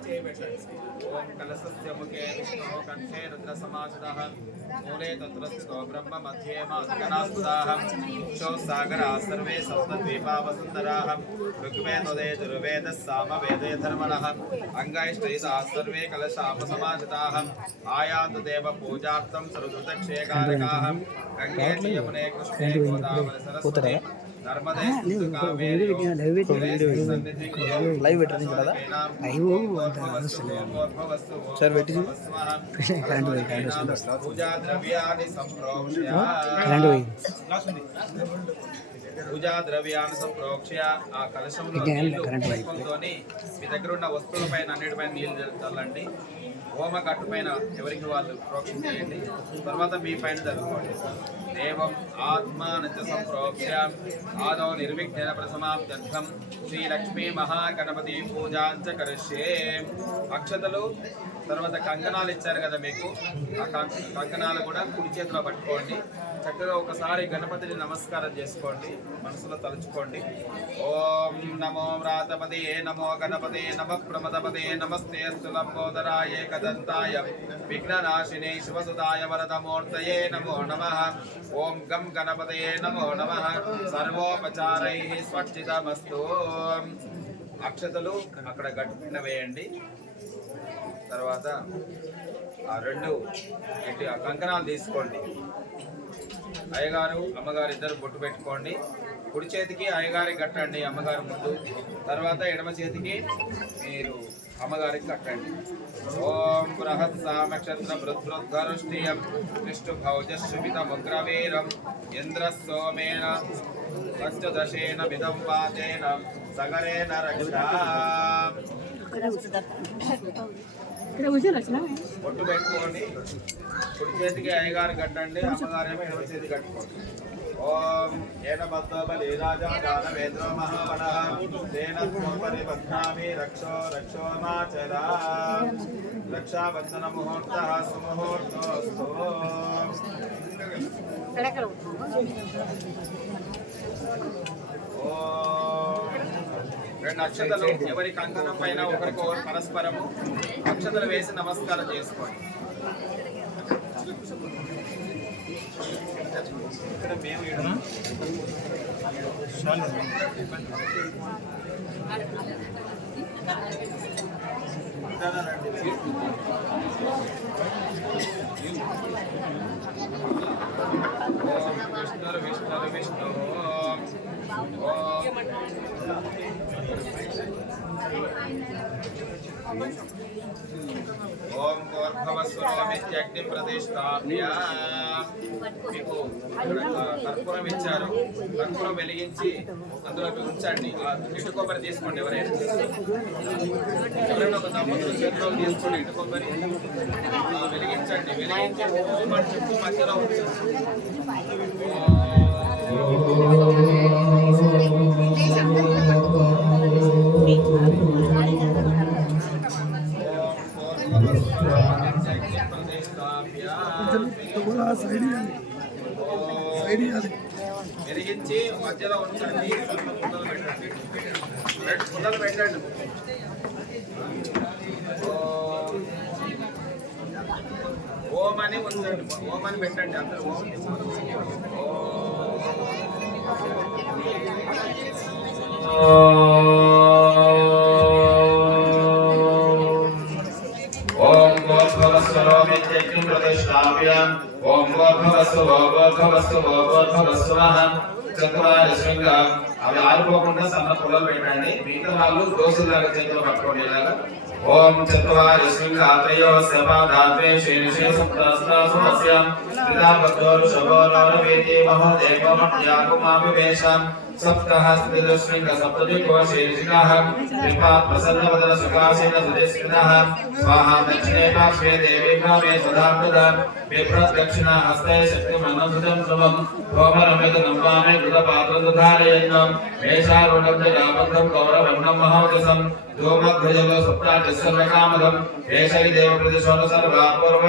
ओम कलशस्य मुखे विष्णुः कंठे रुद्रसमाश्रितः मूले तत्र स्थितो ब्रह्म मध्ये मास्कनास्पदाः क्षौ सागराः सर्वे सप्तद्वीपा वसुन्धराः ऋग्वेदोदयजुर्वेदः सामवेदे धर्मणः अङ्गैष्ठैताः सर्वे कलशापसमाश्रिताः आयान्तु देव पूजार्थं सर्वदृतक्षयकारकाः गङ्गे च यमुने कृष्णे गोदावरि सरस्वती नर्मदे सिन्धु कावेरी లైవ్ పెట్టింది కదా లైవ్ సార్ పెట్టి కరెంట్ పోయి పూజా ద్రవ్యాన్ని సంప్రోక్ష్య పూజా ద్రవ్యాన్ని సంప్రోక్ష్య ఆ కలశంలో పుష్పంతోని మీ దగ్గర ఉన్న వస్తువులపైన అన్నిటిపైన నీళ్లు చల్లండి. హోమ గట్టు పైన ఎవరికి వాళ్ళు ప్రోక్షణ చేయండి. తర్వాత మీ పైన జరుపుకోండి. దేవం ఆత్మానంచ సంప్రోక్ష్య ఆదౌ నిర్విఘ్నేన ప్రసమాప్త్యర్థం శ్రీలక్ష్మీ మహాగణపతి పూజాంచ కరిష్యే. అక్షతలు తర్వాత కంకణాలు ఇచ్చారు కదా మీకు, ఆ కంకణాలు కూడా కుడి చేతిలో పట్టుకోండి. చక్కగా ఒకసారి గణపతిని నమస్కారం చేసుకోండి, మనసులో తలుచుకోండి. ఓం నమో వ్రాతపదే నమో గణపతే నమ ప్రమదపదే నమస్తే లంబోదరాయ ఏకదంతాయ విఘ్ననాశినే శివసుదాయ వరదమూర్తయే నమో నమః. ఓం గం గణపతయే నమో నమః. సర్వోపచారైః స్వచ్ఛితమస్తు. అక్షతలు అక్కడ గట్టిన వేయండి. తర్వాత ఆ రెండు కంకణాలు తీసుకోండి. అయ్యగారు అమ్మగారు ఇద్దరు బొట్టు పెట్టుకోండి. కుడి చేతికి అయ్యగారికి కట్టండి అమ్మగారు ముందు, తర్వాత ఎడమ చేతికి మీరు అమ్మగారికి కట్టండి. ఓం బృహత్ సామక్షత్ర బృద్రుద్గరుష్టియం విష్ణు భౌజశ్రుమితముగ్రవీరం ఇంద్ర సోమేన పంచదశేన విధం పాతేన సగరేణ రక్షా. బొట్టు పెట్టుకోండి. కుడి చేతికి అయ్యగారు కట్టండి, అమ్మగారేమో ఎడమ చేతి కట్టుకోండి. ఓం ఏన బద్ధబలి రాజా దానవేంద్రో మహాబలః తేన త్వపరి బధ్నామి రక్షో రక్షో మాచరా. రక్షాబంధన ముహూర్తః సుముహూర్తోస్తు. రెండు అక్షతలు ఎవరి కంకణం పైన ఒకరికి పరస్పరము అక్షతలు వేసి నమస్కారం చేసుకోండి. ఇక్కడ మేము విష్ణు విష్ణు విష్ణు ఓం గోర్భవస్వరమిత్యగ్ని ప్రతిష్టాప్య. మీకు కర్పూరం ఇచ్చారు, కర్పూరం వెలిగించి అందులో ఉంచండి. ఇటు కొబ్బరి తీసుకోండి. ఎవరైనా ఒక దంపతులు చేతిలో తీసుకోండి. ఇటు కొబ్బరి వెలిగించండి. వెలిగించి ఓం అని చెప్పు మధ్యలో వెలిగించి మధ్యలో ఉంచండి. పుల్లలు పెట్టండి. ఓం అని ఉంచండి. ఓం అని పెట్టండి. అందరూ ఓం ఓం గోర్భవస్వరోమిత్యగ్ని ప్రతిష్టాప్య. ఓం గోర్భవస్వ గోర్భవస్వ గోర్భవస్వ. చతురారి శృంగ అవి ఆరిపోకుండా సన్న పుల్లలు పెట్టండి. మిగతా వాళ్ళు దోసులాగా చేతిలో పట్టుకోండి. ఇలాగా ఓం చత్వారి శృంగాత్రయోస్య పాదాద్వే శీర్షే సప్తస్య విదాపతోరు శుభోరవేతి మహోదేవమట్యాకుమావివేశం सप्तहस्तिदशृंग सप्तजुको शीर्षिकः त्रिपात् प्रसन्नवदन सुखासीन सुदेस्कृतः स्वाहा दक्षिणे पार्श्वे देवी भावे सदाप्रदं विप्रदक्षिणा हस्ते शक्तिमन्नसुतं शुभं होमरमेत नम्वामे कृतपात्रं धारयन्नं वेषारूढं गौरवन्नं महोदसं धूमध्वजलो सप्ताचस्सर्वकामदं वेषै देवप्रतिशोन सर्वापूर्व